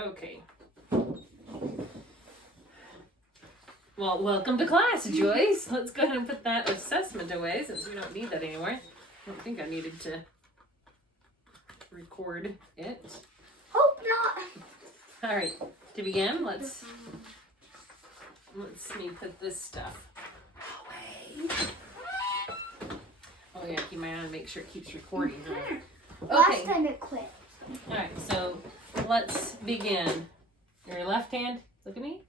Okay. Well, welcome to class, Joyce. Let's go ahead and put that assessment away since we don't need that anymore. I don't think I needed to record it. Hope not. All right, to begin, let's me put this stuff away. Oh yeah, keep my eye on, make sure it keeps recording. Huh? Last Okay. time it quit. All right, so let's begin. Your left hand, look at me.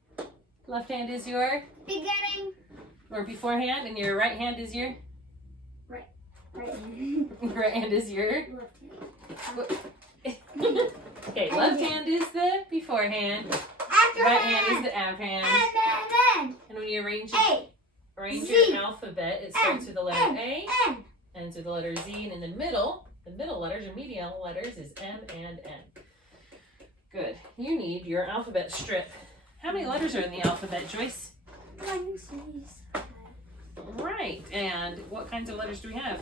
Left hand is your, Beginning. or beforehand, and your right hand is your, Right. right hand is your. Left Okay, left hand is the beforehand, After right hand is the after hand. And And when you arrange A. your Z, alphabet, it starts with the letter A, N. ends with the letter Z, and in the middle letters, or medial letters, is M and N. Good. You need your alphabet strip. How many letters are in the alphabet, Joyce? 1, 6, Right. And what kinds of letters do we have?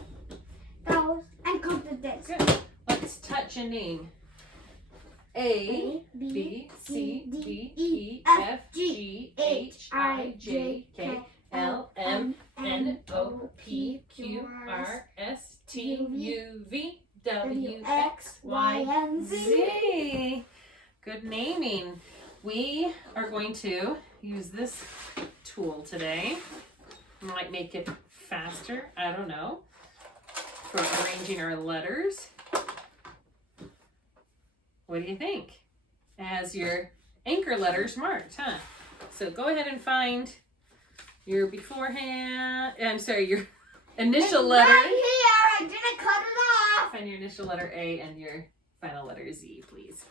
those, and confidence. Good. Let's touch a name. A, B, C, D, E, F, G, H, I, J, K, L, M, N, O, P, Q, R, S, T, U, V, W, X, Y, and Z. Good naming. We are going to use this tool today. Might make it faster, I don't know, for arranging our letters. What do you think? It has your anchor letters marked, huh? So go ahead and find your beforehand, your initial letter. Right here. I didn't cut it off. Find your initial letter A and your final letter Z, please.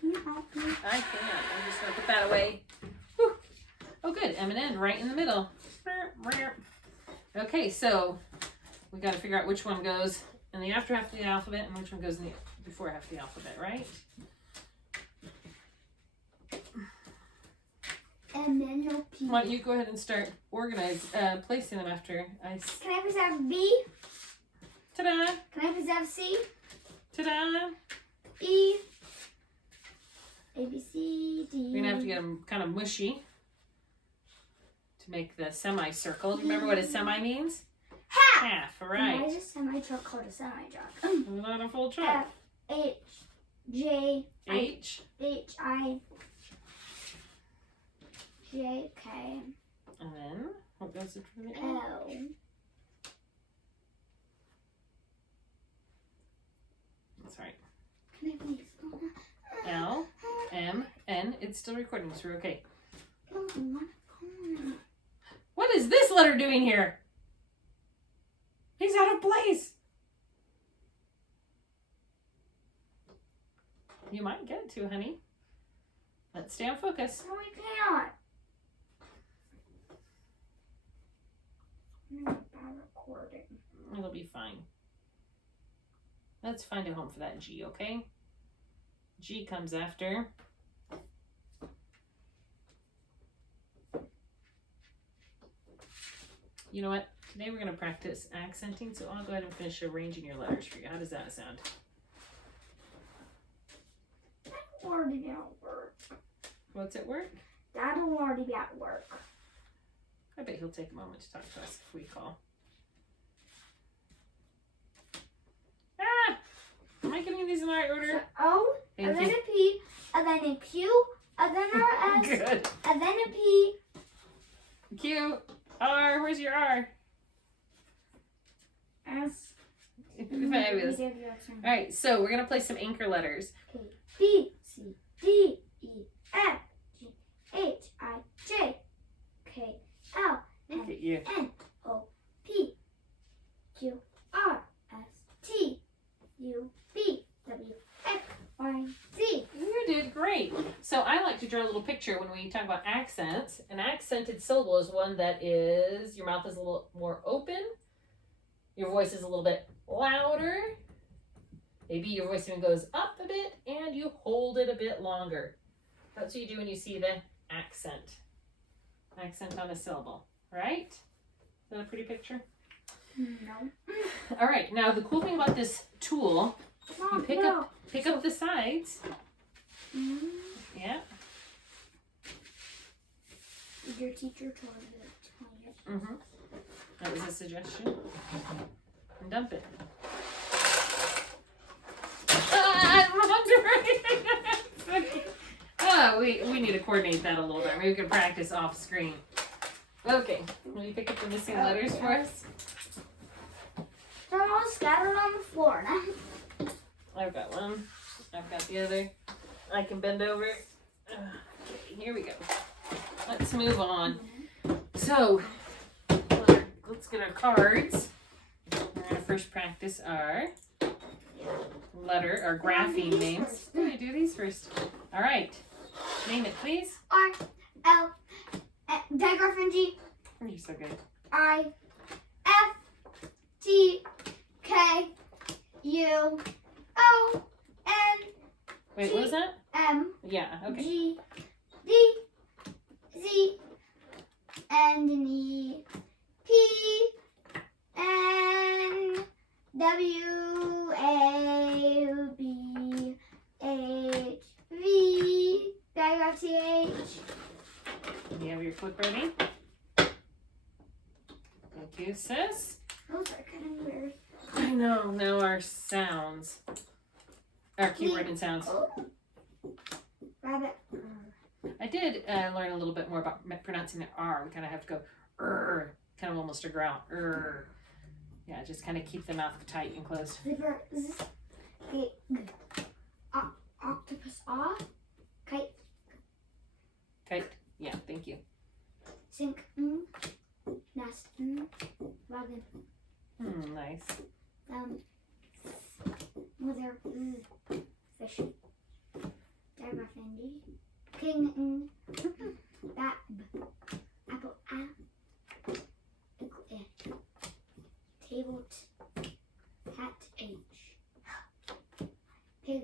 Can you help me? I can. I'm just going to put that away. Whew. Oh, good. M and N right in the middle. Okay, so we got to figure out which one goes in the after half of the alphabet and which one goes in the before half of the alphabet, right? And then no P. Why don't you go ahead and start placing them after I... Can I please have B? Ta-da! Can I please have C? Ta-da! E? A, B, C, D. We're going to have to get them kind of mushy to make the semicircle. Do you remember what a semi means? Half. Half, all Why right. is a semi-truck called a semi-truck? Not a full truck. F, H, J, H. H, I, J, K, And then, what goes between the L. That's right. Can I please? L, M, N. It's still recording, so we're okay. What is this letter doing here? He's out of place. You might get to, honey. Let's stay on focus. No, we can't. I'm not recording. It'll be fine. Let's find a home for that G, okay? G comes after. You know what? Today we're going to practice accenting, so I'll go ahead and finish arranging your letters for you. How does that sound? That'll already be at work. What's at work? That'll already be at work. I bet he'll take a moment to talk to us if we call. Ah! Am I getting these in the right order? O, Thank and then you. a P, and then a Q, and then a S, Good. and then a P. Q. R. Where's your R? S. Fabulous. All right, so we're going to place some anchor letters. Okay. B, C, D, E, F, G, H, I, J, K, L, Look at you. N, O, P, Q, R, S, T, U, V, W, X, Y, Z. You did great. So I like to draw a little picture when we talk about accents. An accented syllable is one that is, your mouth is a little more open, your voice is a little bit louder, maybe your voice even goes up a bit, and you hold it a bit longer. That's what you do when you see the accent. Accent on a syllable, right? Is that a pretty picture? No. All right, now the cool thing about this tool Mom, pick no. Pick up the sides. Mm. Yeah. Did your teacher told you to tell you? Mm-hmm. That was a suggestion. And dump it. Oh, we need to coordinate that a little bit. Maybe we can practice off screen. Okay, will you pick up the missing letters for us? They're all scattered on the floor now. I've got one. I've got the other. I can bend over. Okay, here we go. Let's move on. So, let's get our cards. We're going to first practice our grapheme names. I'm going to do these first. All right. Name it, please. R L digraph and G You're so good. I F T K U O N Wait, what was that? M Yeah, okay. G D Z and an E P N W A B H V digraph T H. You have your flip ready? Thank you, sis. Those are kind of weird. I know. Now our sounds. Our keyword and sounds. Oh. Rabbit. I did learn a little bit more about pronouncing the R. We kind of have to go, kind of almost a growl. Yeah, just kind of keep the mouth tight and closed. Zipper. Octopus. Kite. Kite. Yeah, thank you. Sink. Nest. Robin. Nice. Mother. Fish. Digraph Andy. King. Bat. Apple. Table. Hat. H. Pig.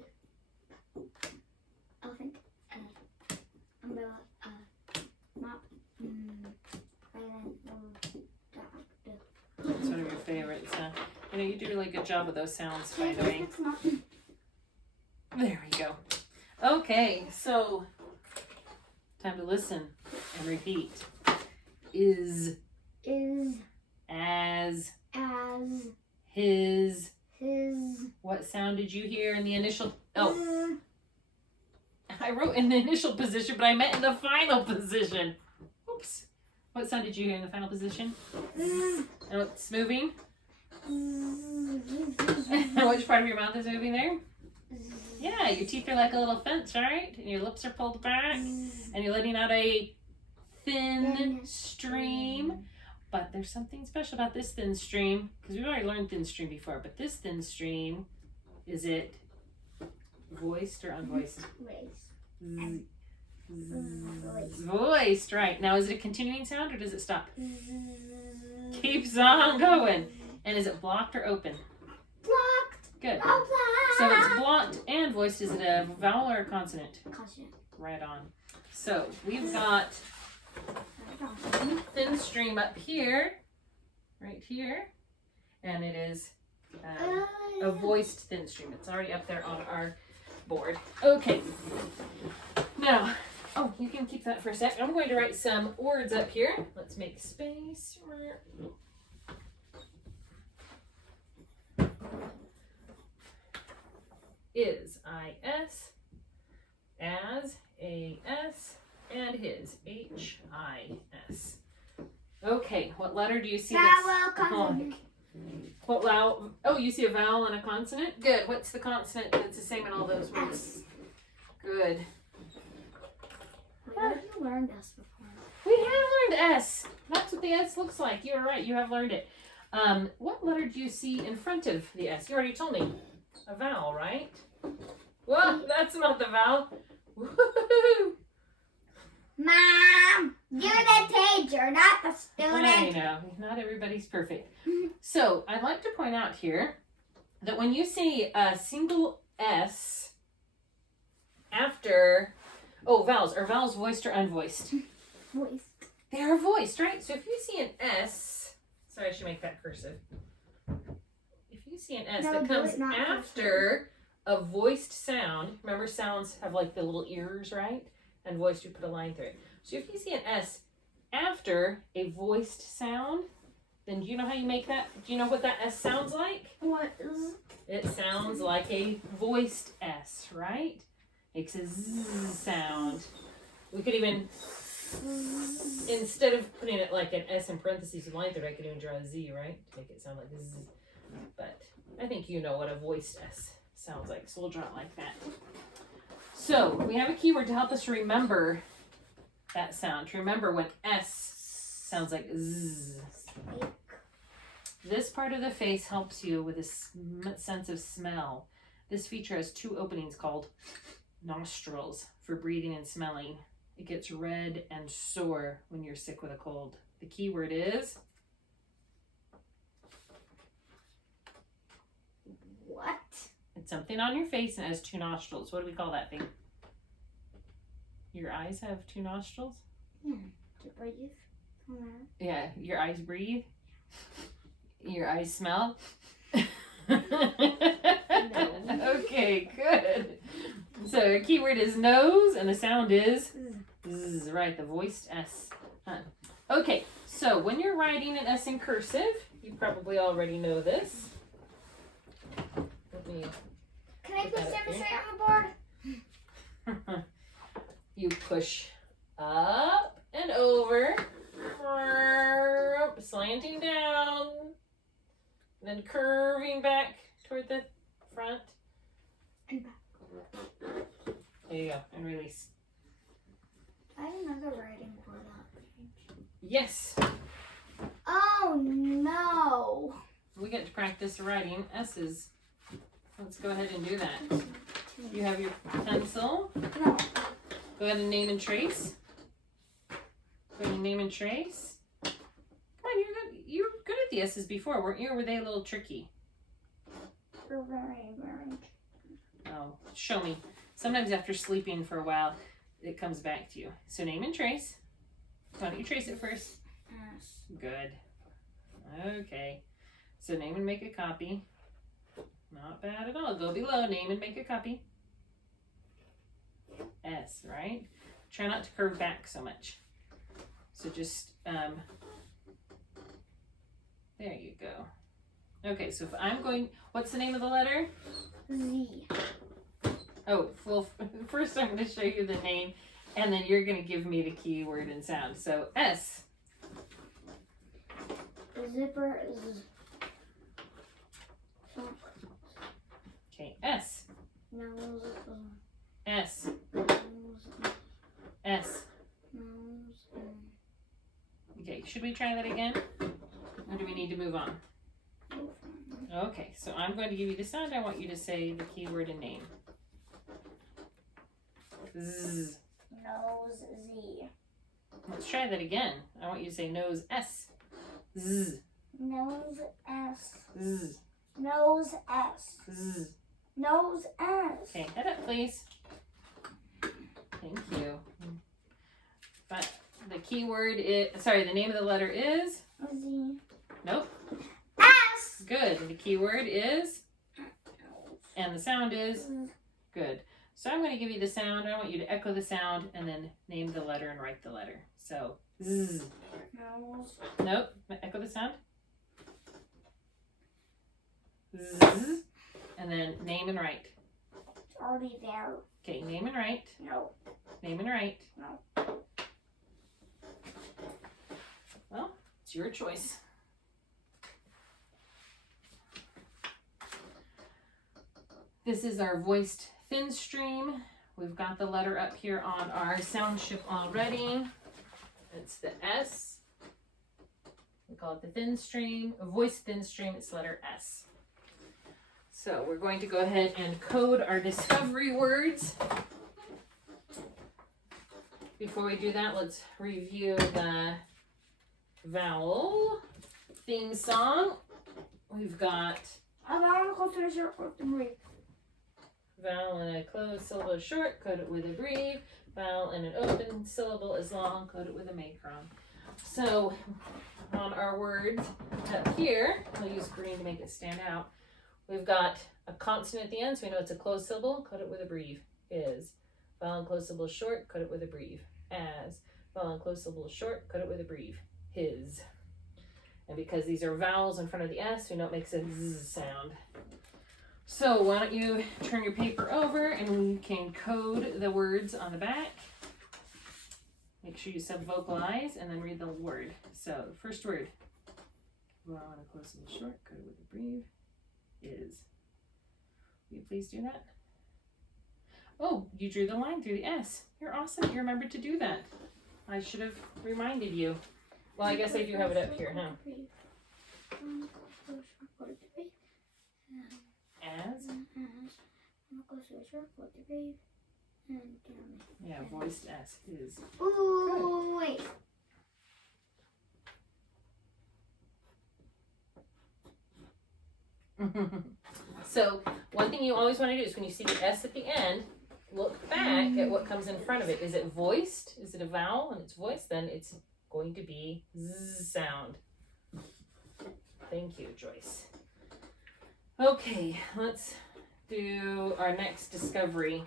Elephant. Umbrella. Mop. Violin. Dog. That's one of your favorites, huh? You know, you do a really good job with those sounds, by the way. There we go. Okay, so time to listen and repeat. Is as his. What sound did you hear in the initial? Oh, I wrote in the initial position, but I meant in the final position. Oops. What sound did you hear in the final position? And it's moving. And which part of your mouth is moving there? Yeah, your teeth are like a little fence, right? And your lips are pulled back. And you're letting out a thin stream. But there's something special about this thin stream. Because we've already learned thin stream before. But this thin stream, is it voiced or unvoiced? Voiced, right. Now, is it a continuing sound or does it stop? Keeps on going. And is it blocked or open? Blocked. Good. Blocked. So it's blocked and voiced. Is it a vowel or a consonant? Consonant. Right on. So we've got thin stream up here, right here, and it is a voiced thin stream. It's already up there on our board. Okay. Now, oh, you can keep that for a sec. I'm going to write some words up here. Let's make space. Is, I-S, as, A-S, and his, H-I-S. Okay, what letter do you see? Vowel, consonant. What vowel? Oh, you see a vowel and a consonant? Good. What's the consonant that's the same in all those words? S. Good. Where have you learned S before? We have learned S. That's what the S looks like. You're right. You have learned it. What letter do you see in front of the S? You already told me. A vowel, right? Well, that's not the vowel. Woo-hoo-hoo. Mom, you're the teacher, not the student. I know. Not everybody's perfect. So, I'd like to point out here that when you see a single S after... Oh, vowels. Are vowels voiced or unvoiced? Voice. They are voiced, right? So if you see an S... Sorry, I should make that cursive. If you see an S No, that do comes it not after a voiced sound, remember sounds have like the little ears, right? And voiced, you put a line through it. So if you see an S after a voiced sound, then do you know how you make that? Do you know what that S sounds like? What is? It sounds like a voiced S, right? Makes a Z sound. We could even, instead of putting it like an S in parentheses with line through it, I could even draw a Z, right? To make it sound like a Z. But I think you know what a voiced S sounds like, so we'll draw it like that. So we have a keyword to help us remember that sound. To remember when S sounds like Z. This part of the face helps you with a sense of smell. This feature has two openings called nostrils for breathing and smelling. It gets red and sore when you're sick with a cold. The key word is What? it's something on your face and it has two nostrils. What do we call that thing? Your eyes have two nostrils? Yeah. To breathe. Come on. Yeah, your eyes breathe. Your eyes smell. Okay, good. So your keyword is nose and the sound is Z, right, the voiced S. Okay, so when you're writing an S in cursive, you probably already know this. Let me Can I Put please that up demonstrate on the board? you push up and over, slanting down, then curving back toward the front. And back. There you go, and release. I have another writing board on page. Yes, Oh no! we get to practice writing S's. Let's go ahead and do that. You have your pencil. No. Go ahead and name and trace. Go ahead and name and trace. Come on, you were good at the S's before, weren't you? Or were they a little tricky? You're very. Oh, show me. Sometimes after sleeping for a while, it comes back to you. So name and trace. Why don't you trace it first? S. Good. Okay. So name and make a copy. Not bad at all. Go below. Name and make a copy. S, right? Try not to curve back so much. So just, there you go. Okay, so if I'm going, what's the name of the letter? Z. Oh, well, first I'm going to show you the name, and then you're going to give me the keyword and sound. So S. Zipper is. Okay, S. Nose. S. Nose. S. Nose. Okay, should we try that again? Or do we need to move on? Okay, so I'm going to give you the sound. I want you to say the keyword and name. Z. Nose. Z. Let's try that again. I want you to say nose S. Z. Nose. S. Z. Nose. S. Z. Nose. S. Okay, head up, please. Thank you. But the keyword is, sorry, the name of the letter is? Z. Nope. S. Good. The keyword is? And the sound is? Good. So I'm going to give you the sound. I want you to echo the sound and then name the letter and write the letter. So, Z. Nose. Nope. Echo the sound. Z. And then name and write. It's already there. Okay, name and write. No. Name and write. No. Well, it's your choice. This is our voiced thin stream. We've got the letter up here on our sound chip already. It's the S. We call it the thin stream. A voiced thin stream, it's letter S. So we're going to go ahead and code our discovery words. Before we do that, let's review the vowel theme song. We've got I'm gonna go to the circle with the breathe. vowel in a closed syllable is short, code it with a brief. Vowel in an open syllable is long, code it with a macron. So on our words up here, I'll use green to make it stand out. We've got a consonant at the end, so we know it's a closed syllable. Cut it with a breve. Is. Vowel and closed syllable short. Cut it with a breve. As. Vowel and closed syllable short. Cut it with a breve. His. And because these are vowels in front of the S, we know it makes a Z sound. So why don't you turn your paper over and we can code the words on the back. Make sure you sub-vocalize and then read the word. So, first word. Vowel and a closed syllable short. Cut it with a breve. Is. Will you please do that? Oh, you drew the line through the S. You're awesome. You remembered to do that. I should have reminded you. Well, I guess I do have it up here, huh? As? Yeah, voiced S is. Ooh, wait. So, one thing you always want to do is when you see the S at the end, look back at what comes in front of it. Is it voiced? Is it a vowel and it's voiced? Then it's going to be Z sound. Thank you, Joyce. Okay, let's do our next discovery.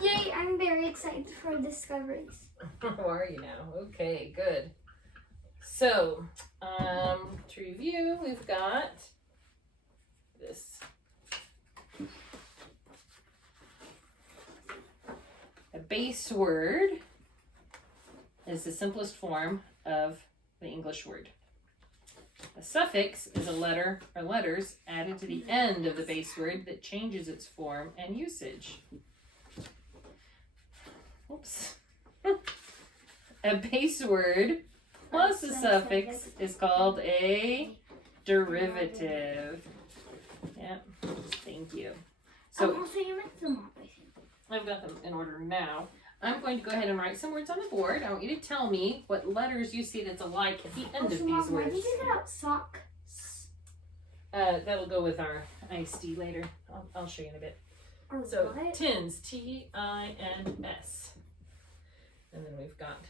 Yay, I'm very excited for discoveries. How are you now? Okay, good. So, to review, we've got this. A base word is the simplest form of the English word. A suffix is a letter or letters added to the end of the base word that changes its form and usage. Oops. A base word plus a suffix is called a derivative. Yep, thank you. So Also, you mixed them up, I think. I've got them in order now. I'm going to go ahead and write some words on the board. I want you to tell me what letters you see that's alike at the end of these Mom, why words. did you get out sock? That'll go with our iced tea later. I'll show you in a bit. Or So what? tins, T-I-N-S. And then we've got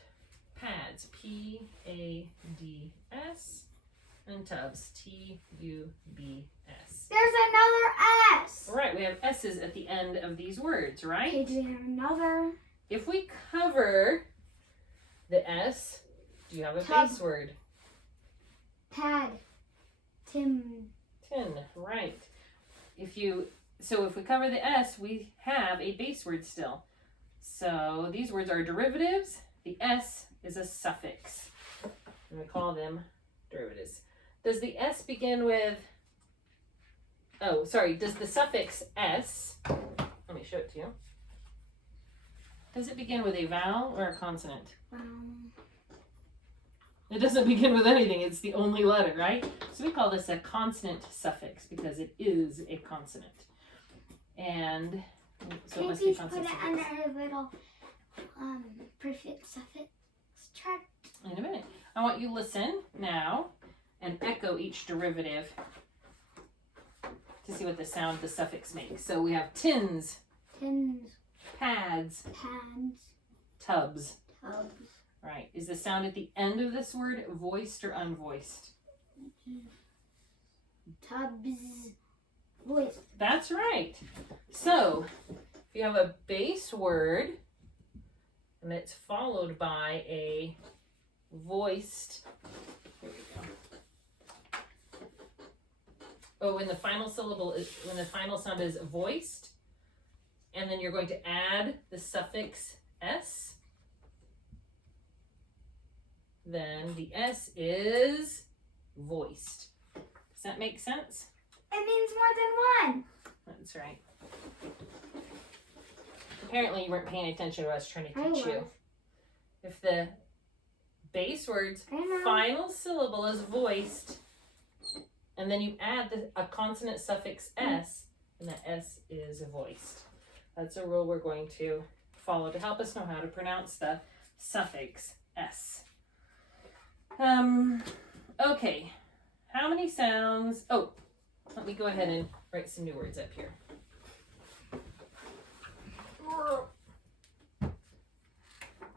pads, P-A-D-S. And tubs, T-U-B-S. There's another S. All right, we have S's at the end of these words, right? Okay, do we have another? If we cover the S, do you have a Tub. base word? Pad. Tin. Tin, right. So if we cover the S, we have a base word still. So these words are derivatives. The S is a suffix. And we call them derivatives. Does the S begin with, does the suffix S, let me show it to you. Does it begin with a vowel or a consonant? It doesn't begin with anything. It's the only letter, right? So we call this a consonant suffix because it is a consonant. And so it must be a Please put consonant it suffix. under a little prefix suffix chart. In a minute. I want you to listen now and echo each derivative to see what the sound the suffix makes. So we have tins, Tins. pads, Pads. tubs. Tubs. Right. Is the sound at the end of this word voiced or unvoiced? Tubs. Voice. That's right. So if you have a base word and it's followed by a voiced, here we go. Oh, when the final sound is voiced, and then you're going to add the suffix S, then the S is voiced. Does that make sense? It means more than one. That's right. Apparently you weren't paying attention to us trying to I teach you. was. If the base word's I know. final syllable is voiced, and then you add a consonant suffix S, and the S is voiced. That's a rule we're going to follow to help us know how to pronounce the suffix S. Okay. How many sounds? Oh, let me go ahead and write some new words up here.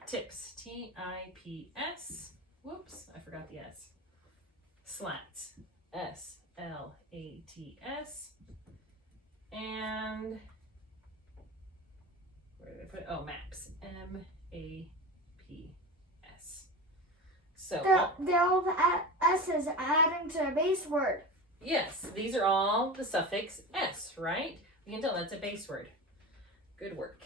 Tips, T-I-P-S. Whoops, I forgot the S. Slats, S-L-A-T-S. L-A-T-S. And where did I put it? Oh, maps. M-A-P-S. So all the S's adding to a base word. yes, these are all the suffix S, right? You can tell that's a base word. Good work.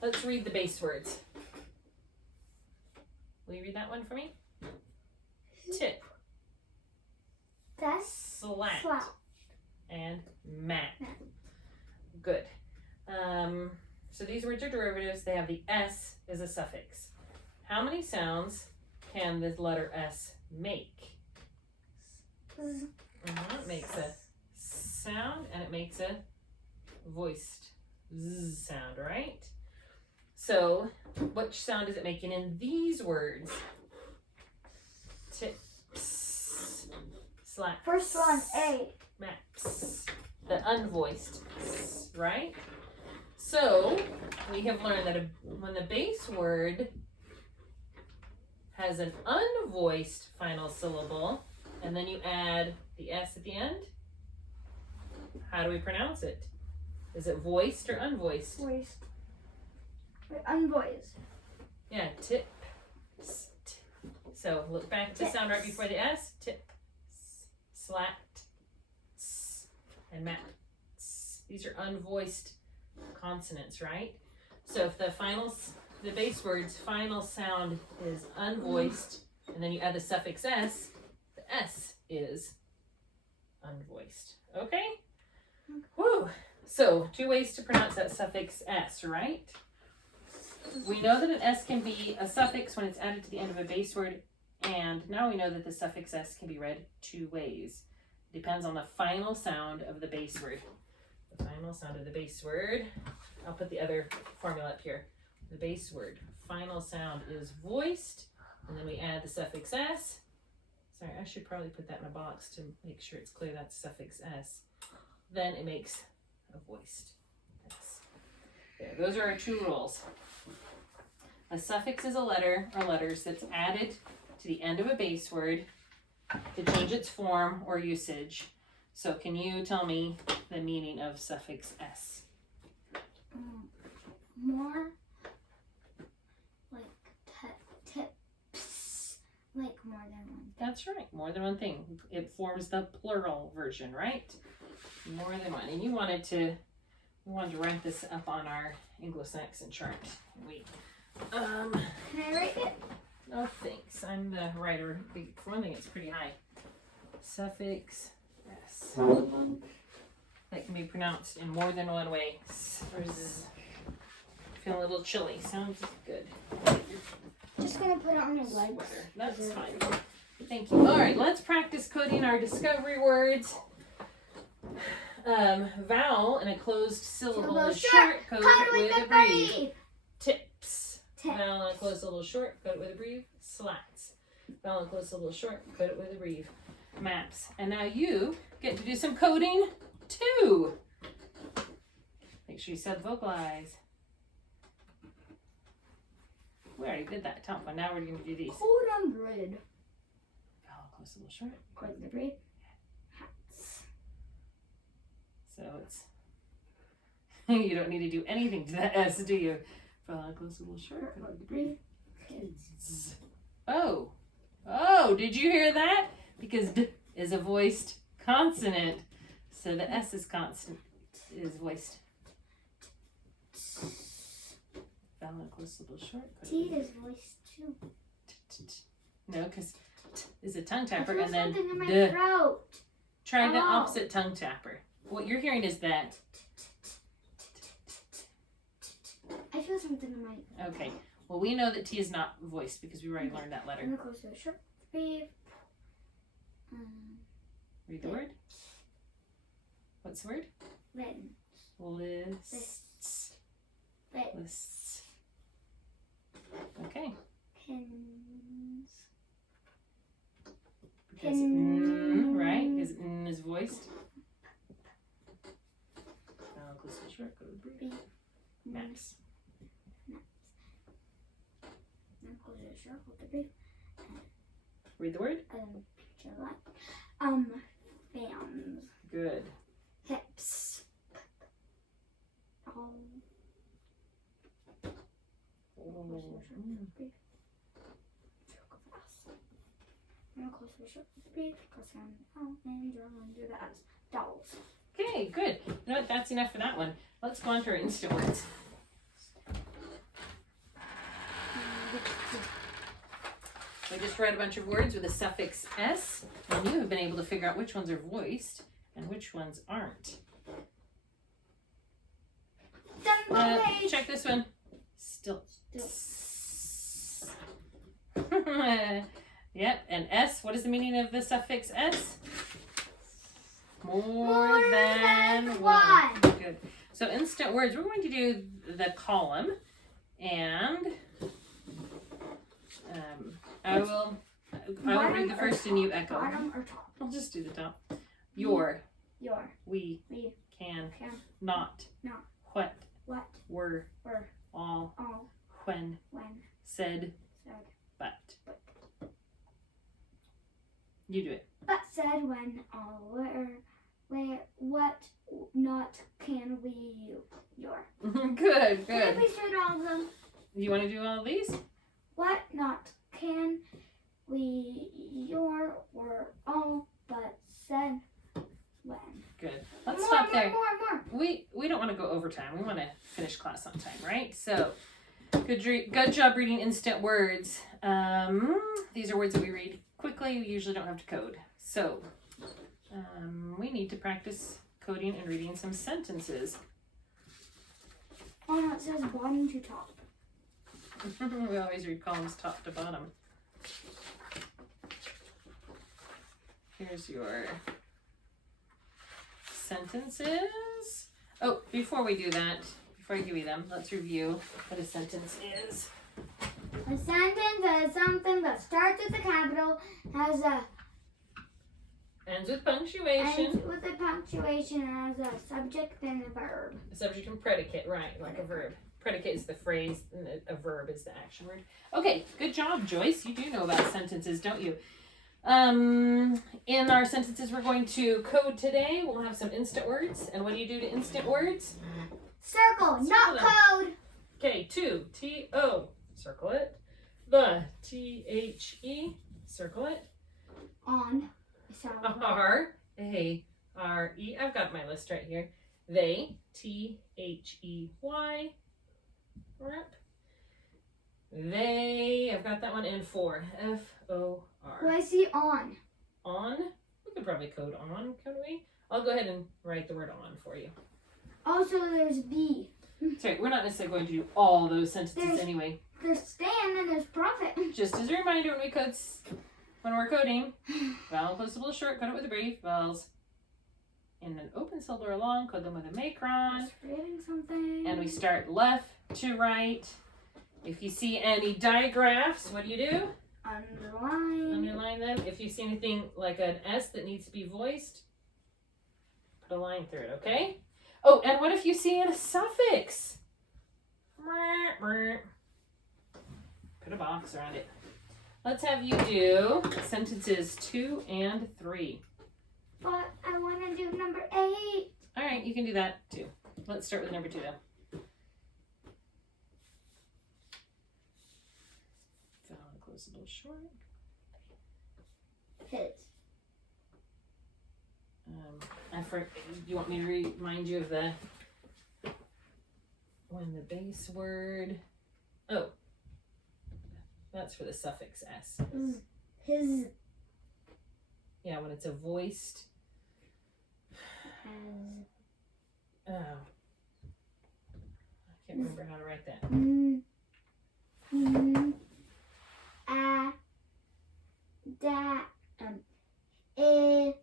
Let's read the base words. Will you read that one for me? Tip, That's slat, flat. and map. Good. So these words are derivatives. They have the S as a suffix. How many sounds can this letter S make? It makes a sound and it makes a voiced Z sound, right? So, which sound is it making in these words? Tips, slaps. First one, A. Maps. The unvoiced, right? So, we have learned that when the base word has an unvoiced final syllable, and then you add the S at the end, how do we pronounce it? Is it voiced or unvoiced? Voiced. Wait, unvoiced. Yeah, tip. So look back to the sound right before the S. Tip, slat, and map. These are unvoiced consonants, right? So if the base word's final sound is unvoiced, and then you add the suffix S, the S is unvoiced. Okay? Woo! So, 2 ways to pronounce that suffix S, right? We know that an S can be a suffix when it's added to the end of a base word, and now we know that the suffix S can be read 2 ways. It depends on the final sound of the base word. The final sound of the base word, I'll put the other formula up here. The base word, final sound is voiced, and then we add the suffix S. Sorry, I should probably put that in a box to make sure it's clear that's suffix S. Then it makes a voiced S. There, those are our 2 rules. A suffix is a letter or letters that's added to the end of a base word to change its form or usage. So can you tell me the meaning of suffix S? More like tips. Like more than one. That's right, more than one thing. It forms the plural version, right? More than one. And we wanted to write this up on our Anglo-Saxon chart. Can I write it? No thanks. I'm the writer. For one thing, it's pretty high. Suffix S. That can be pronounced in more than one way. Or Z. Feeling a little chilly. Sounds good. Just gonna put it on your legs. Sweater. That's fine. Thank you. All right, let's practice coding our discovery words. Vowel in a closed syllable is short. Code it with a brief. Tips. Vowel in a closed syllable short. Code it with a brief. Slats. Vowel in a closed syllable short. Code it with a brief. Maps. And now you get to do some coding too. Make sure you sub-vocalize. We already did that top one. Now we're going to do these. Code on grid. Vowel closed syllable short. Code the brief. Hats. So it's, you don't need to do anything to that S, do you? Vowel closed syllable short. Code with a brief. Kids. Oh, did you hear that? Because D is a voiced consonant. So the S is voiced. Vowel closed syllable short. T is voiced too. No, because T is a tongue tapper, I feel and then something in my D. throat. Try the Oh. opposite tongue tapper. What you're hearing is that. I feel something in my. Okay. Well, we know that T is not voiced because we already learned that letter. I'm gonna close the short brief. Read the word. What's the word? Written. Lists. Lit. Lists. Okay. Pins. Because N, right? Because N is voiced. Now close the short, go to the brief. Maps. I'm close the short with the brief. Read the word. Picture light. Fans. Good. Hips. I'm gonna close the shirt with beef because I'm out and drawing do that as dolls. Okay, good. You know what? That's enough for that one. Let's go on to our instant words. We just read a bunch of words with the suffix S, and you have been able to figure out which ones are voiced and which ones aren't. Check this one. Still. Yep, and S, what is the meaning of the suffix S? More than one. Good. So instant words, we're going to do the column, and I will read the first and you echo. Bottom or top? I'll just do the top. Your, we, can, not, what, were, all, when, said, but. You do it. But said, when, all, where, what, not, can, we, your. Good. Can we say all of them? You want to do all of these? What, not, can, we, your, were, all, but said, when. Good. Let's stop there. More. We don't want to go overtime. We want to finish class on time, right? So, good job reading instant words. These are words that we read quickly. We usually don't have to code. So, we need to practice coding and reading some sentences. Oh no, it says bottom to top. We always read columns top to bottom. Here's your sentences. Oh, before we do that, before I give you them, let's review what a sentence is. A sentence is something that starts with a capital, has a Ends with punctuation. ends with a punctuation, and has a subject and a verb. A subject and predicate, right, like a verb. Predicate is the phrase, and a verb is the action word. Okay, good job, Joyce. You do know about sentences, don't you? In our sentences we're going to code today, we'll have some instant words. And what do you do to instant words? Circle, not code. Okay, to, T-O, circle it. The, T-H-E, circle it. On. R-A-R-E, I've got my list right here. They, T-H-E-Y, rep. They, I've got that one, and for, F-O-R. Well, I see on. On, we could probably code on, couldn't we? I'll go ahead and write the word on for you. Also, there's B. Sorry, we're not necessarily going to do all those sentences anyway. There's stand and there's profit. Just as a reminder, when we're coding, vowel plus syllable short, code it with a brief. Vowels in an open syllable or long, code them with a macron. Just reading something. And we start left to right. If you see any digraphs, what do? Underline. Underline them. If you see anything like an S that needs to be voiced, put a line through it, okay? Oh, and what if you see a suffix? Put a box around it. Let's have you do sentences 2 and 3. But I want to do number 8. All right, you can do that too. Let's start with number 2 then. Vowel closable short. His. You want me to remind you of when the base word? Oh, that's for the suffix S. His. Yeah, when it's a voiced. Oh, I can't remember how to write that. Da. His.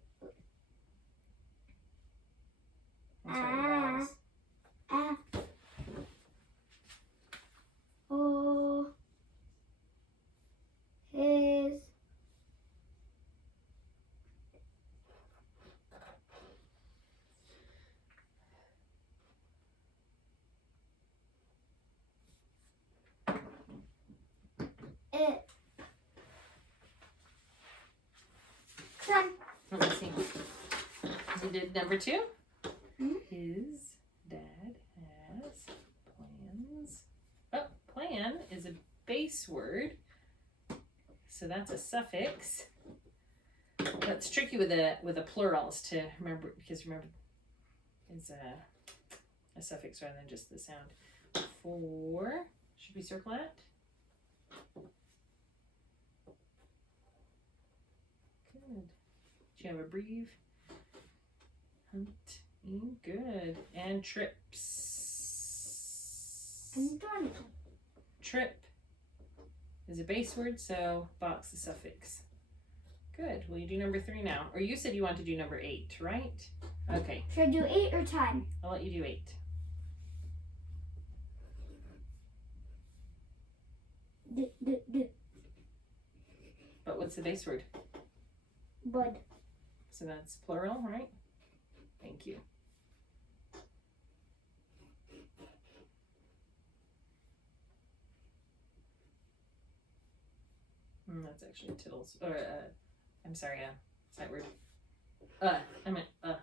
It. Done. Let me see. You did number 2? Mhm. His dad has plans. Oh, plan is a base word. So that's a suffix. That's tricky with a plurals to remember, because remember is a suffix rather than just the sound. 4. Should we circle that? Good. Do you have a breathe? Hunting. Good. And trips. I'm done. Trip is a base word, so box the suffix. Good. Will you do number 3 now? Or you said you want to do number 8, right? Okay. Should I do 8 or 10? I'll let you do 8. But what's the base word? Bud. So that's plural, right? Thank you. That's actually tittles. Or, I'm sorry, sight word. I meant, Yep.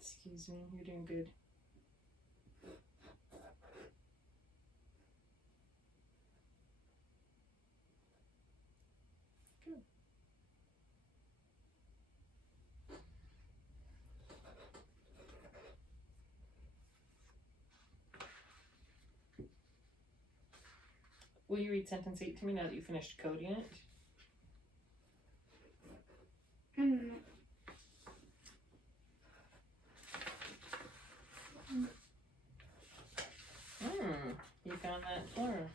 Excuse me, you're doing good. Good. Will you read sentence 8 to me now that you finished coding it? You found that plural.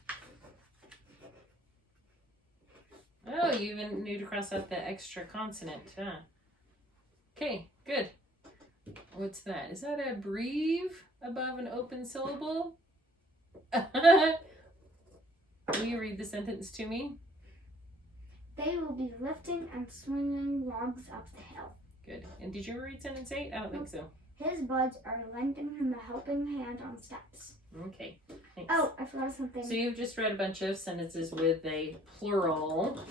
Oh, you even knew to cross out the extra consonant, huh? Okay, good. What's that? Is that a breathe above an open syllable? Will you read the sentence to me? They will be lifting and swinging logs up the hill. Good. And did you ever read sentence 8? I don't think so. His buds are lending him a helping hand on steps. Okay, thanks. Oh, I forgot something. So you've just read a bunch of sentences with a plural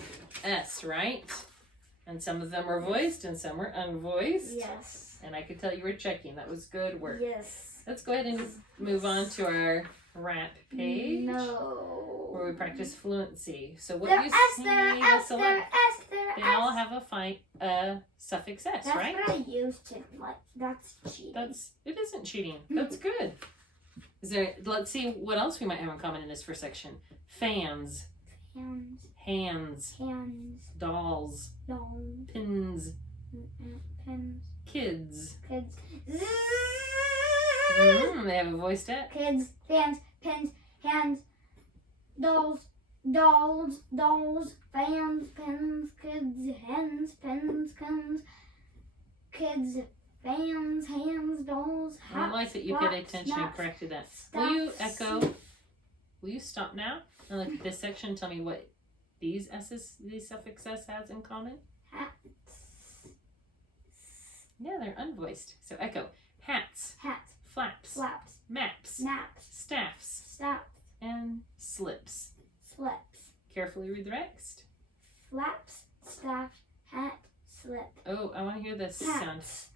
S, right? And some of them are voiced and some are unvoiced. Yes. And I could tell you were checking. That was good work. Yes. Let's go ahead and move on to our wrap page. No. Where we practice fluency. So what There, you S see, there, that's S the there, one. S there, They S. all have a suffix S, That's right? what I used to like. That's cheating. It isn't cheating. That's good. Let's see what else we might have in common in this first section. Fans, hands, dolls, pins, pens, kids. kids. They have a voiced S. Kids, fans, pens, hands, dolls, fans, pens, kids, hens, pens, kids, fans, hands, dolls, I don't like that you paid attention and corrected that. Will you echo? Will you stop now and look at this section and tell me what these suffix S has in common? hats, Yeah, they're unvoiced. So echo. Hats, flaps, maps, staffs, and slips. Carefully read the rest. flaps, staff, hat, slip, Oh, I want to hear this sound. hats,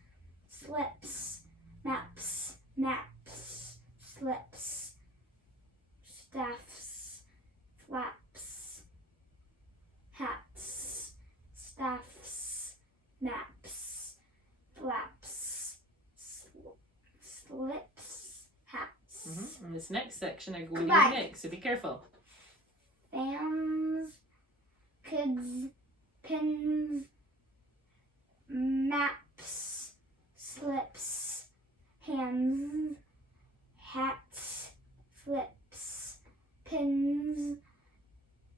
slips, maps, slips, staffs, flaps, hats, staffs, maps, flaps, slips, hats, In this next section, I'm going to Goodbye. mix, so be careful. fans, kids, pins, maps, slips, hands, hats, flips, pins,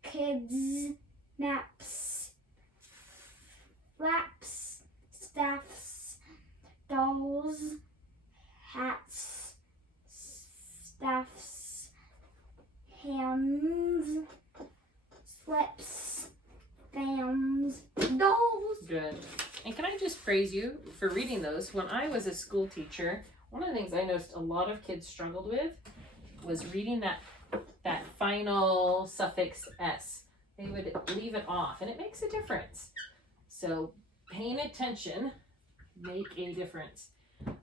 kids, maps, flaps, staffs, dolls, hats, staffs, hands, slips, fans, dolls. Good. And can I just praise you for reading those? When I was a school teacher, one of the things I noticed a lot of kids struggled with was reading that final suffix S. They would leave it off, and it makes a difference. So paying attention make a difference.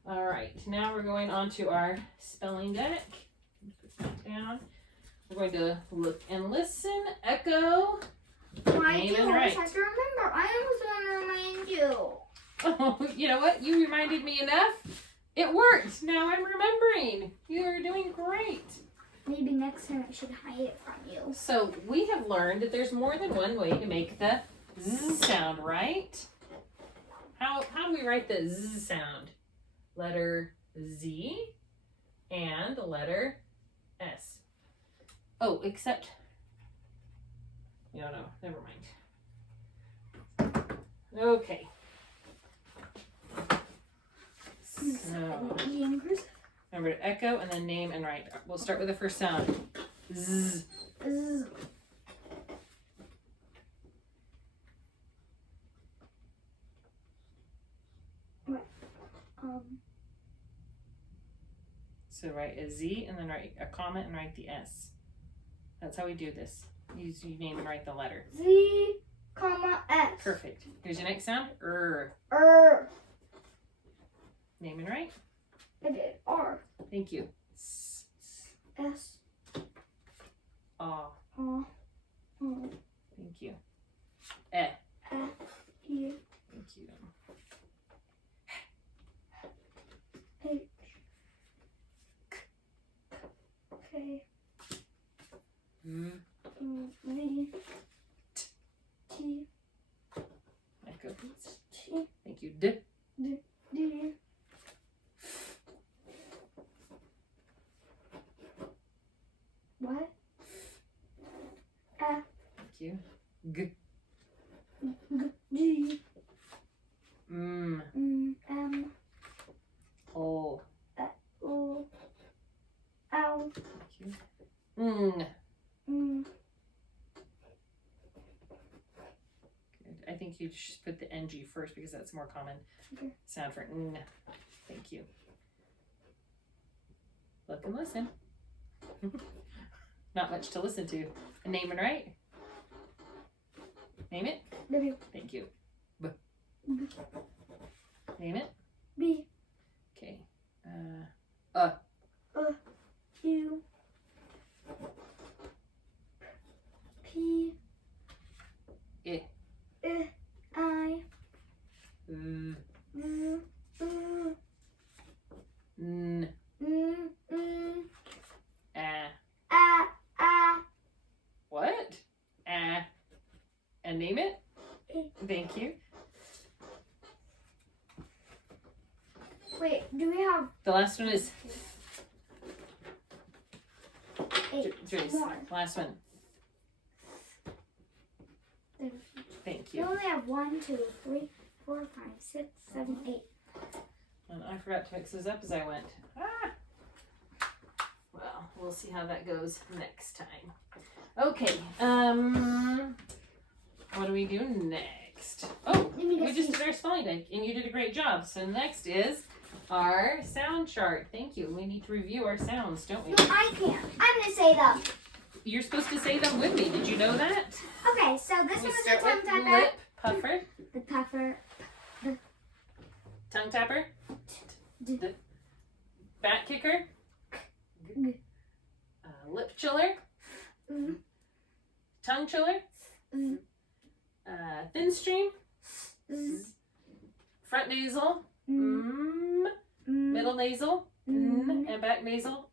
All right, now we're going on to our spelling deck. Put that down. We're going to look and listen, echo. Why Name do you and always write. have to remember? I always want to remind you. Oh, you know what? You reminded me enough. It worked. Now I'm remembering. You're doing great. Maybe next time I should hide it from you. So we have learned that there's more than one way to make the Z sound, right? How do we write the Z sound? Letter Z and the letter S. Oh, except, no, never mind. Okay. So, remember to echo and then name and write. We'll start with the first sound. Z. Z. So write a Z and then write a comma and write the S. That's how we do this. You name and write the letter. Z, comma, S. Perfect. Here's your next sound. Name and write. I did. R. Thank you. S. S. Ah. O. Thank you. E. E. Thank you. H. K. V. V. T. Echo, please. T. Thank you. D. D. What? F. Thank you. G. G. M. M. O. O. L. Thank you. Ng. Mm. Good. I think you should put the NG first because that's a more common Okay. sound for ng. Thank you. Look and listen. Not much to listen to. A name and write. Name it. W. Thank you. B. B. Name it. B. Okay. Q. P. I. I. V. V. N. A. What? A. And name it. Thank you. Wait, do we have The last one is 8 Joyce. more? Last one. There's- Thank We you. only have 1, 2, 3, 4, 5, 6, 7, 8. And I forgot to mix those up as I went. Well, we'll see how that goes next time. Okay. What do we do next? Oh, Let me we just just see. did our spelling deck, and you did a great job. So next is our sound chart. Thank you. We need to review our sounds, don't we? No, I can't. I'm going to say them. You're supposed to say them with me. Did you know that? Okay, so this We one is the start tongue with tapper. lip puffer, The puffer. tongue tapper, D. bat kicker, G. lip chiller, Mm. tongue chiller, Mm. thin stream, Z. front nasal, Mm. middle nasal, Mm. and back nasal,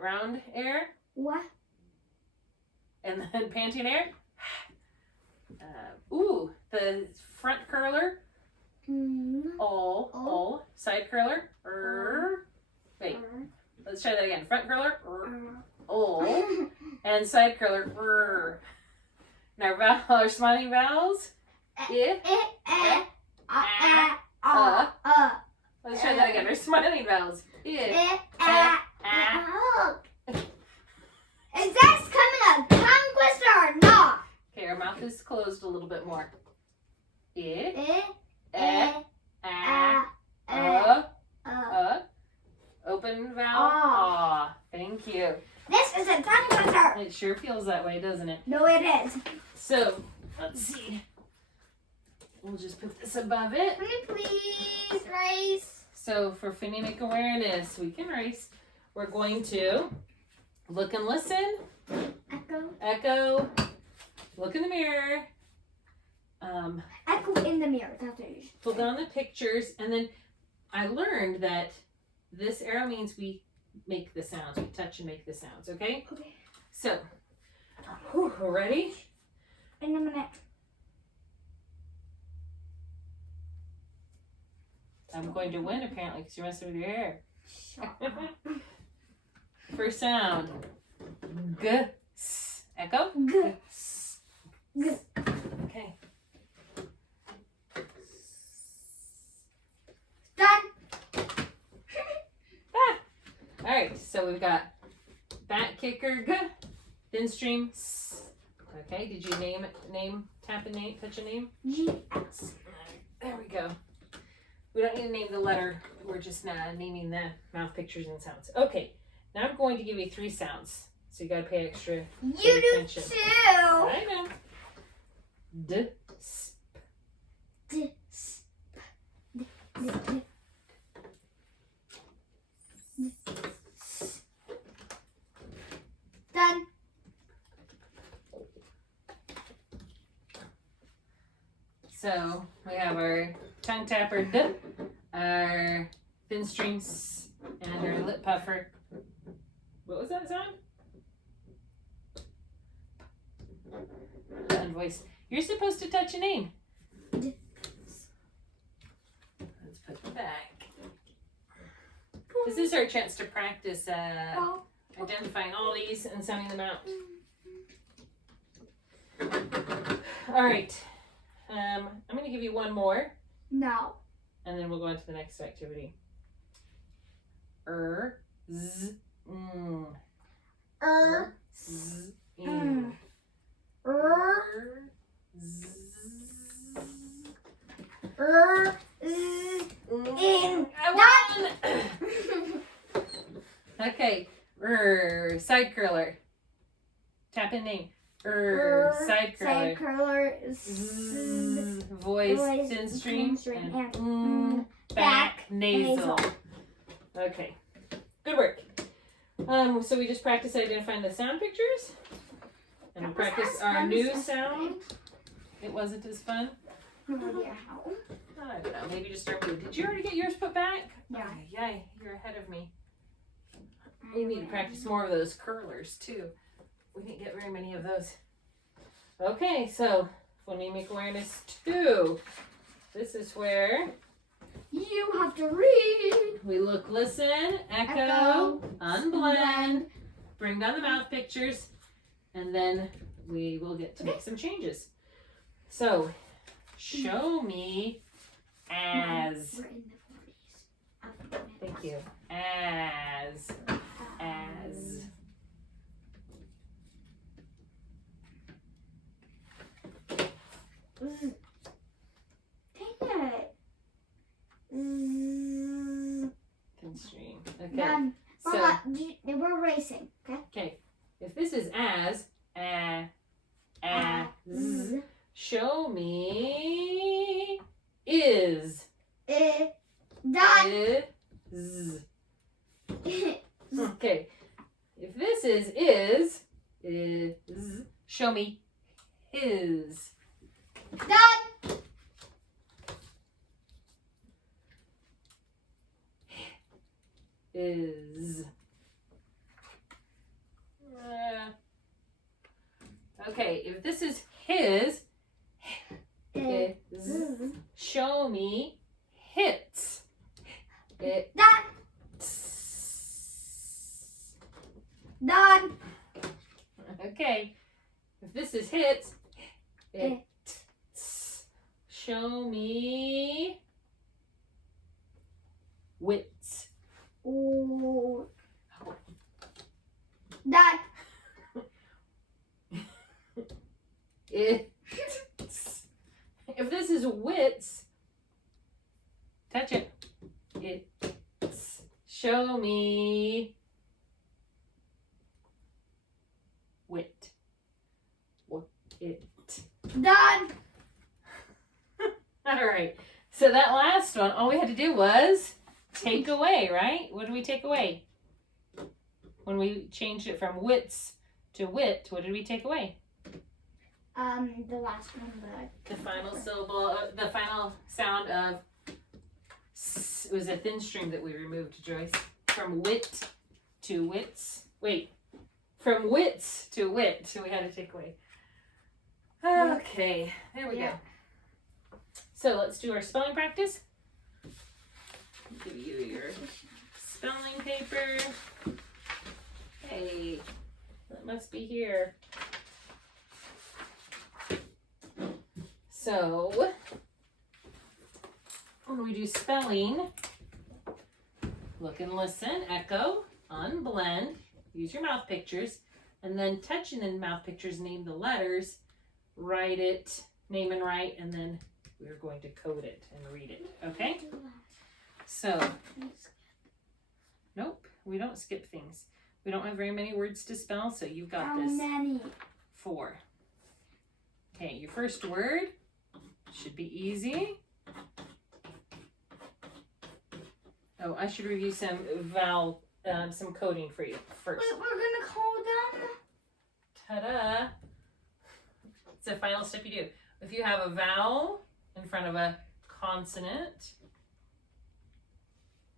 round air, What? and then panting air. The front curler, all, side curler, wait, let's try that again. Front curler, and side curler, Now our smiling vowels, Let's try that again. Our smiling vowels, Is that coming a tongue twister or not? Okay, our mouth is closed a little bit more. Open vowel. Aw. Thank you. This is a tongue twister. It sure feels that way, doesn't it? No, it is. So, let's see. we'll just put this above it. Can you please race? So for phonemic awareness, we can race. We're going to look and listen. Echo. Echo. Look in the mirror. Echo in the mirror. That's what you should Pull down the pictures, and then I learned that this arrow means we make the sounds. We touch and make the sounds, okay? Okay. So, whew, ready? In a minute. I'm going to win apparently because you're messing with your hair. Shut up. First sound. G. S. Echo. G. S. G. Okay. Done. All right. So we've got back kicker. G. Thin stream. S. Okay. Did you tap a name, touch a name? GX. There we go. We don't need to name the letter. We're just naming the mouth pictures and sounds. Okay. Now I'm going to give you 3 sounds. So you got to pay extra You do attention. too. I know. D. S. D. S. D. D. D. Done. So we have our tongue tapper D, our thin stream S, and our lip puffer. What was that sound? And voice. You're supposed to touch a name. Let's put it back. This is our chance to practice Oh. identifying all these and sounding them out. All right. I'm going to give you one more, No. and then we'll go on to the next activity. Z, mm. Z, in. Z, In. I won! Okay. Side curler. Tap in name. Side curler. Side curler. Voice, Voice, thin stream, and back, nasal. nasal. Okay, good work. So we just practiced identifying the sound pictures, and we practiced our new sound. It wasn't as fun. No idea how. I don't know. Maybe just start with. Did you already get yours put back? Yeah. Yay! You're ahead of me. We need to practice more of those curlers too. We didn't get very many of those. Okay, so phonemic awareness 2. This is where You have to read. we look, listen, echo, Echo, unblend, bring down the mouth pictures, and then we will get to make some changes. So, show me as. We're in the 40s. Thank you. As. Take it. Thin stream. Okay. Done. So, We're racing. Okay. if this is as, show me is. Done. Is. Okay. If this is, show me his. Done. Is. Okay, if this is his, is, show me hits. It. Done. Done. Okay, if this is hits, it. Show me wits. Ooh. Done. It's. If this is wits, touch it. It's. Show me wit. What it. Done. All right. So that last one, all we had to do was take away, right? What did we take away? When we changed it from wits to wit, what did we take away? The last one, The final syllable, the final sound of it was a thin string that we removed, Joyce. From wit to wits. Wait. From wits to wit. So we had to take away. Okay. There we go. So let's do our spelling practice. Give you your spelling paper. Hey, that must be here. So, when we do spelling, look and listen, echo, unblend, use your mouth pictures, and then touching the mouth pictures, name the letters, write it, name and write, and then we're going to code it and read it, okay? So, nope, we don't skip things. We don't have very many words to spell, so you've got this. How many? 4. Okay, your first word should be easy. Oh, I should review some vowel, some coding for you first. Wait, we're gonna call them? Ta-da! It's the final step you do. If you have a vowel in front of a consonant,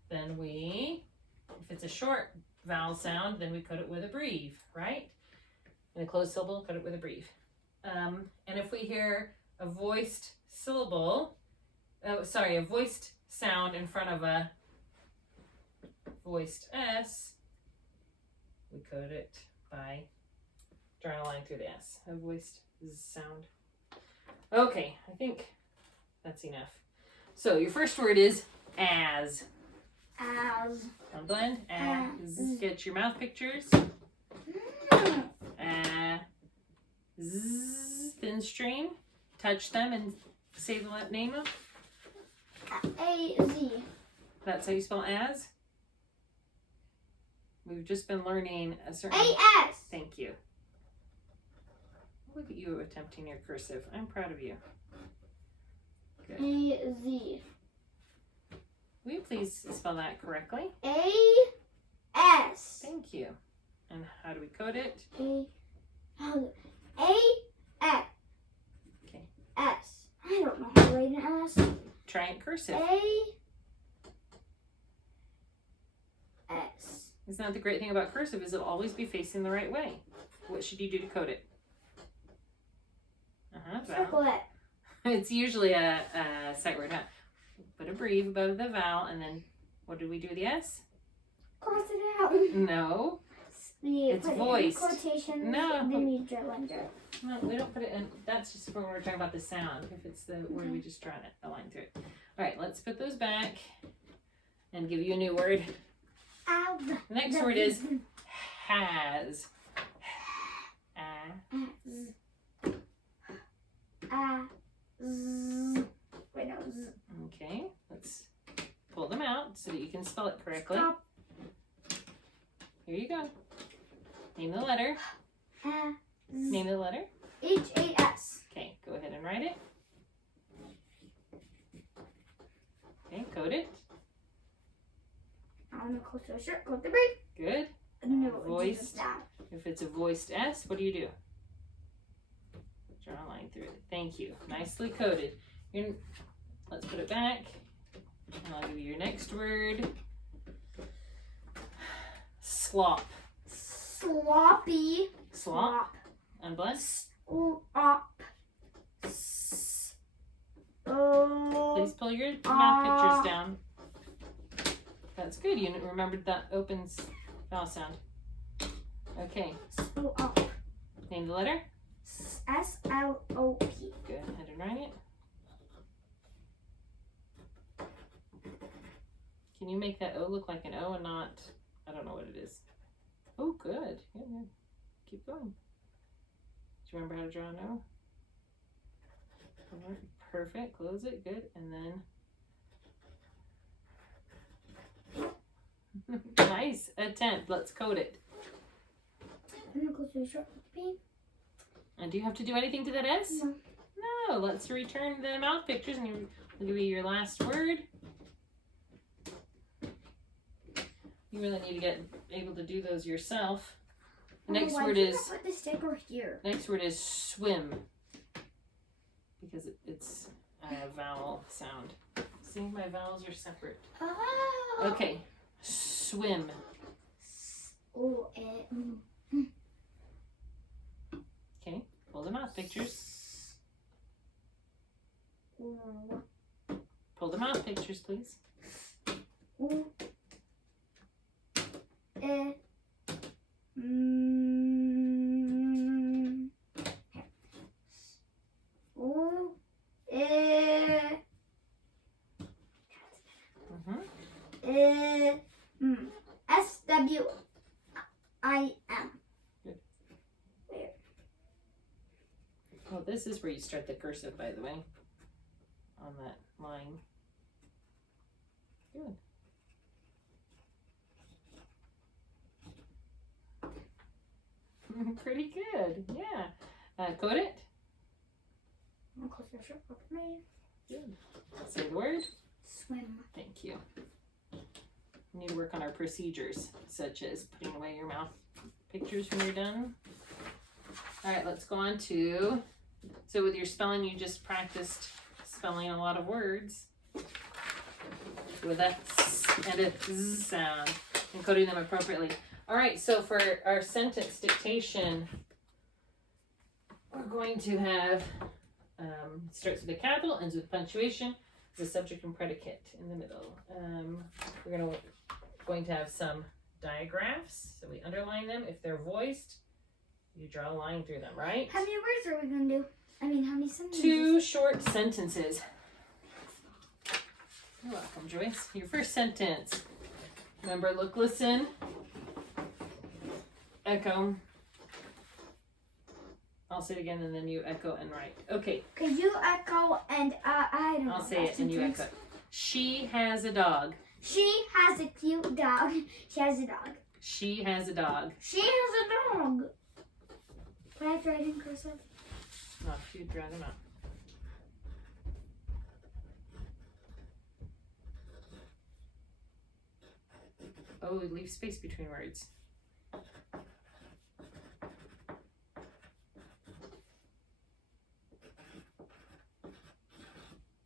then if it's a short vowel sound, then we code it with a breve, right? And a closed syllable, code it with a breve. And if we hear a voiced syllable, a voiced sound in front of a voiced S, we code it by drawing a line through the S, a voiced sound. Okay, I think that's enough. So your first word is as. As. Unblend. As. Get your mouth pictures. Thin string. Touch them and say the name of. A-Z. That's how you spell as. We've just been learning a certain. A-S. Thank you. Look at you attempting your cursive. I'm proud of you. Good. A-Z. Will you please spell that correctly? A-S. Thank you. And how do we code it? A-S. Okay. S. I don't know how to write an S. Try it cursive. A-S. Isn't that the great thing about cursive is it'll always be facing the right way. What should you do to code it? Circle it. It's usually a sight word, huh? Put a breve above the vowel, and then what did we do with the S? Cross it out. No. It's voiced. Quotations. No. Then you drill under it. No, we don't put it in. That's just when we're talking about the sound. If it's the word, we just draw a line through it. All right, let's put those back and give you a new word. Ow. The next word is has. Wait, no. Okay, let's pull them out so that you can spell it correctly. Stop. Here you go. Name the letter. Name the letter. H-A-S. Okay, go ahead and write it. Okay, code it. I'm gonna close the shirt, close the brief. Good. No, Voiced. If it's a voiced S, what do you do? Draw a line through it. Thank you. Nicely coded. Let's put it back. And I'll give you your next word. Slop. Sloppy. Slop. Unblend. Slop. Please pull your mouth pictures down. That's good. You remembered that opens vowel sound. Okay. Slop. Name the letter. S-L-O-P. Go ahead and write it. Can you make that O look like an O and not, I don't know what it is. Oh, good. Yeah, yeah. Keep going. Do you remember how to draw an O? All right. Perfect. Close it. Good. And then nice attempt. Let's code it. I'm gonna go through the short P. And do you have to do anything to that S? No. No, let's return the mouth pictures and I'll give you your last word. You really need to get able to do those yourself. The next why word did is I put the sticker here. next word is swim because it's a vowel sound. See, my vowels are separate. Oh. Okay, swim. Oh, Okay, pull the mouth pictures. Pull the mouth pictures, please. SWIM. Well, this is where you start the cursive, by the way, on that line. Good. Pretty good, yeah. Code it. Good. Say the word. Swim. Thank you. We need to work on our procedures, such as putting away your mouth pictures when you're done. All right, let's go on to, so with your spelling, you just practiced spelling a lot of words with a s and a z sound, encoding them appropriately. All right, so for our sentence dictation, we're going to have, starts with a capital, ends with punctuation, the subject and predicate in the middle. We're going to have some diagraphs, so we underline them. If they're voiced, you draw a line through them, right? How many words are we going to do? I mean, how many sentences? 2 short sentences. You're welcome, Joyce. Your first sentence. Remember, look, listen, echo. I'll say it again and then you echo and write. Okay. Okay, you echo and I don't know. I'll say it and you echo. She has a dog. She has a cute dog. She has a dog. She has a dog. She has a dog. Can I write in cursive? No, you'd draw them out. Oh, leave space between words.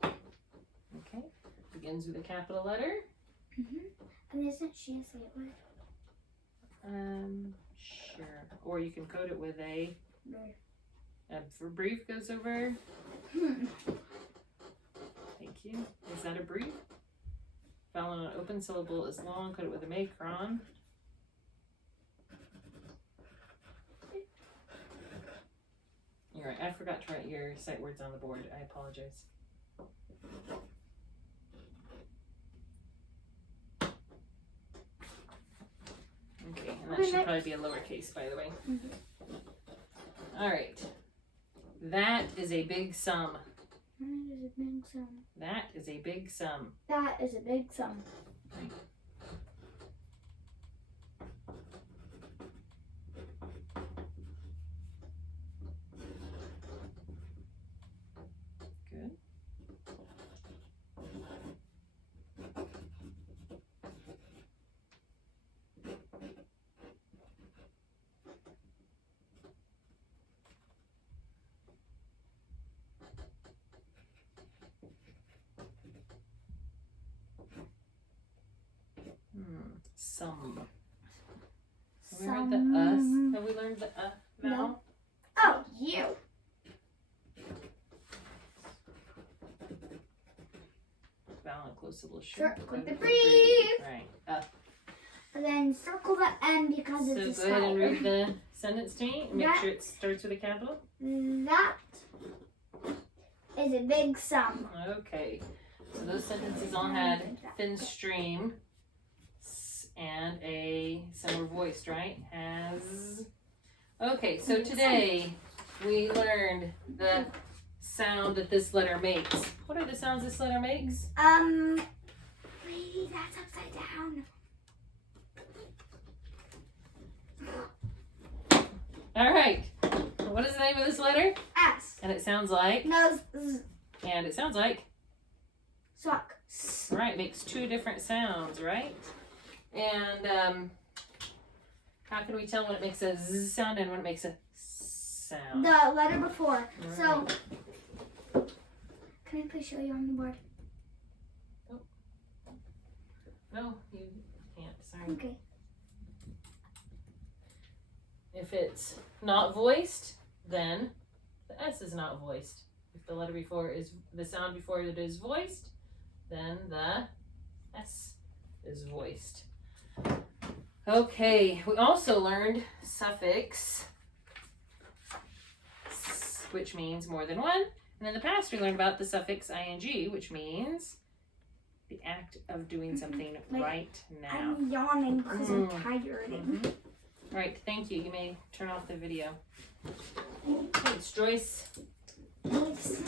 Okay, begins with a capital letter. And isn't she a say it word? Sure. Or you can code it with a Brief. for brief goes over. Thank you. Is that a brief? Vowel on an open syllable is long. Code it with a macron. You're right. I forgot to write your sight words on the board. I apologize. Okay, and that should probably be a lowercase, by the way. All right. That is a big sum. That is a big sum. That is a big sum. That is a big sum. Good. Some. Have we heard the us? Have we learned the vowel? No. Oh, you. Vowel and close syllable short. With the brief. Right. And then circle the N because So it's a go ahead and read slide. the sentence to me. Make sure it starts with a capital. That is a big sum. Okay. So those sentences all had thin stream and some were voiced, right? Has. Okay, so today we learned the sound that this letter makes. What are the sounds this letter makes? Wait, that's upside down. All right. What is the name of this letter? S. And it sounds like, No, z. and it sounds like, Sock. right, makes two different sounds, right? And how can we tell when it makes a z sound and when it makes a sound? The letter before. Right. So, can I please show you on the board? No, you can't, sorry. Okay. If it's not voiced, then the S is not voiced. If the letter before is, the sound before it is voiced, then the S is voiced. Okay, we also learned suffix, which means more than one. And in the past, we learned about the suffix ing, which means the act of doing something Like, right now. I'm yawning because I'm Mm. tired. Mhm. Right, thank you. You may turn off the video. Thanks, Joyce. Thanks.